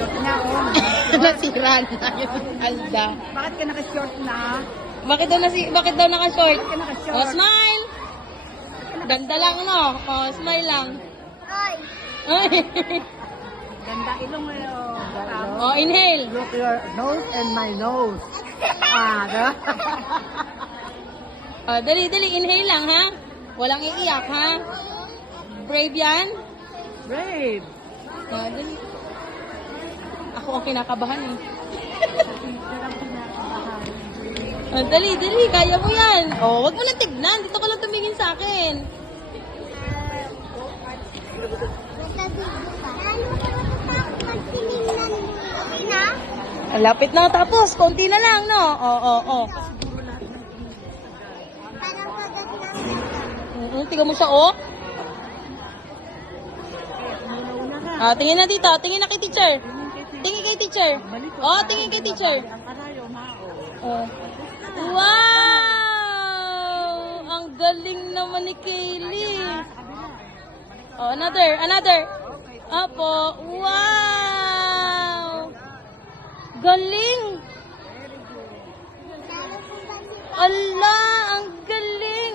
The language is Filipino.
short na, oh. Nasira na yung Alda. Bakit ka naka-short na? Bakit daw naka-short? Bakit ka naka-short? Oh, smile! Ganda lang, no? Oh, smile lang. Ay! Ay. Ganda ilong eh, oh. Oh, inhale. Look your nose and my nose. Diba? Oh, dali, inhale lang, ha? Walang iiyak, ha? Brave yan? Brave. Oh, dali. Ako ang kinakabahan, eh. Oh, dali, kaya mo yan. Oh, wag mo lang tignan. Dito ka lang tumingin sa akin. Lapit na tapos. Konti na lang, no? Oo. Tingnan mo siya, oh. Ah, tingin na dito. Tingin na kay teacher. Tingin kay teacher. Oh, tingin kay teacher. Oh. Wow! Ang galing naman ni Kaylee. Oh, another. Apo. Wow! Galing! Allah!